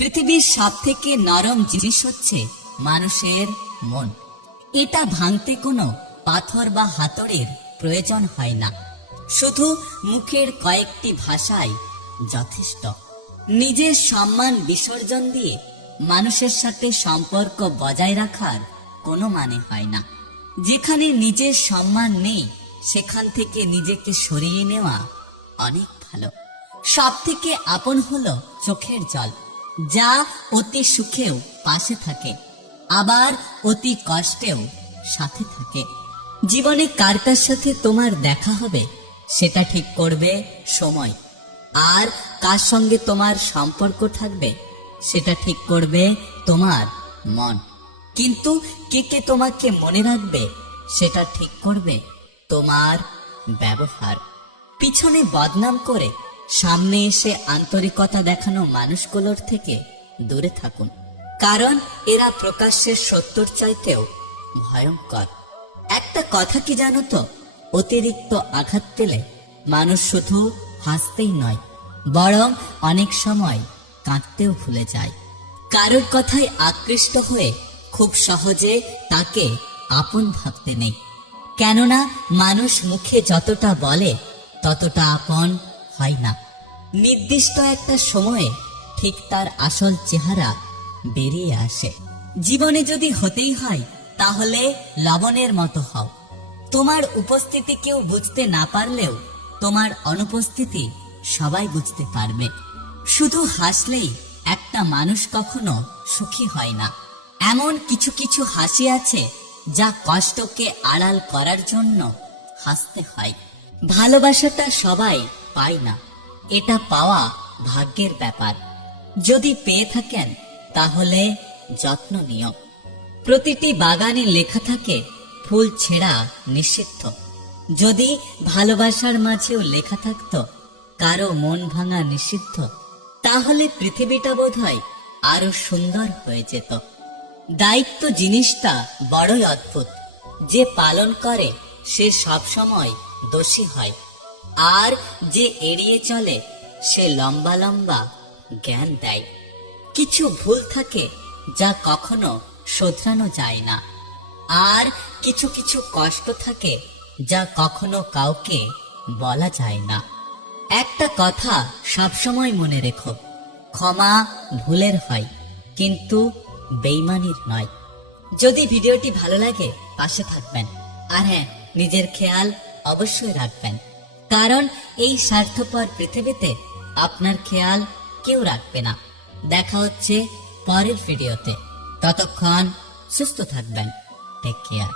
পৃথিবীর সব থেকে নরম জিনিস হচ্ছে মানুষের মন। এটা ভাঙতে কোনো পাথর বা হাতড়ের প্রয়োজন হয় না। শুধু মুখের কয়েকটি ভাষায় যথেষ্ট। নিজের সম্মান বিসর্জন দিয়ে মানুষের সাথে সম্পর্ক বজায় রাখার কোনো মানে হয় না। যেখানে নিজের সম্মান নেই, সেখান থেকে নিজেকে সরিয়ে নেওয়া অনেক ভালো। সব থেকে আপন হলো চোখের জল। যা অতি সুখেও পাশে থাকে, আবার অতি কষ্টেও সাথে থাকে। জীবনে কার কার সাথে তোমার দেখা হবে, সেটা ঠিক করবে সময়। আর কার সঙ্গে তোমার সম্পর্ক থাকবে, সেটা ঠিক করবে তোমার মন। কিন্তু কে কে তোমাকে মনে রাখবে, সেটা ঠিক করবে তোমার ব্যবহার। পিছনে বদনাম করে সামনে এসে আন্তরিকতা দেখানো মানুষগুলোর থেকে দূরে থাকুন। কারণ এরা প্রকাশ্যের সত্যর চাইতেও ভয়ঙ্কর। একটা কথা কি জানো তো? অতিরিক্ত আঘাত পেলে মানুষ শুধু হাসতেই নয়, বরং অনেক সময় কাঁদতেও ভুলে যায়। কারোর কথায় আকৃষ্ট হয়ে খুব সহজে তাকে আপন ভাবতে নেই। কেননা মানুষ মুখে যতটা বলে, ততটা আপন হয় না। নির্দিষ্ট একটা সময়ে ঠিক তার আসল চেহারা বেরিয়ে আসে। জীবনে যদি হতেই হয়, তাহলে লবণের মতো হও। তোমার উপস্থিতি কেউ বুঝতে না পারলেও তোমার অনুপস্থিতি সবাই বুঝতে পারবে। শুধু হাসলেই একটা মানুষ কখনো সুখী হয় না। এমন কিছু কিছু হাসি আছে যা কষ্টকে আড়াল করার জন্য হাসতে হয়। ভালোবাসাটা সবাই পায় না। এটা পাওয়া ভাগ্যের ব্যাপার। যদি পেয়ে থাকেন, তাহলে যত্ন নিও। প্রতিটি বাগানে লেখা থাকে, ফুল ছেঁড়া নিষিদ্ধ। যদি ভালোবাসার মাঝেও লেখা থাকতো, কারও মন ভাঙা নিষিদ্ধ, তাহলে পৃথিবীটা বোধহয় আরও সুন্দর হয়ে যেত। দায়িত্ব জিনিসটা বড়ই অদ্ভুত। যে পালন করে, সে সব সময় দোষী হয়। আর যে এড়িয়ে চলে, সে লম্বা লম্বা জ্ঞান দেয়। কিছু ভুল থাকে যা কখনো শোধরানো যায় না। আর কিছু কিছু কষ্ট থাকে যা কখনো কাউকে বলা যায় না। একটা কথা সবসময় মনে রেখো, ক্ষমা ভুলের হয়, কিন্তু বেইমানির নয়। যদি ভিডিওটি ভালো লাগে, পাশে থাকবেন। আর হ্যাঁ নিজের খেয়াল অবশ্যই রাখবেন। কারণ এই স্বার্থপর পৃথিবীতে আপনার খেয়াল কেউ রাখবে না। দেখা হচ্ছে পরের ভিডিওতে। ততক্ষণ সুস্থ থাকবেন। Take care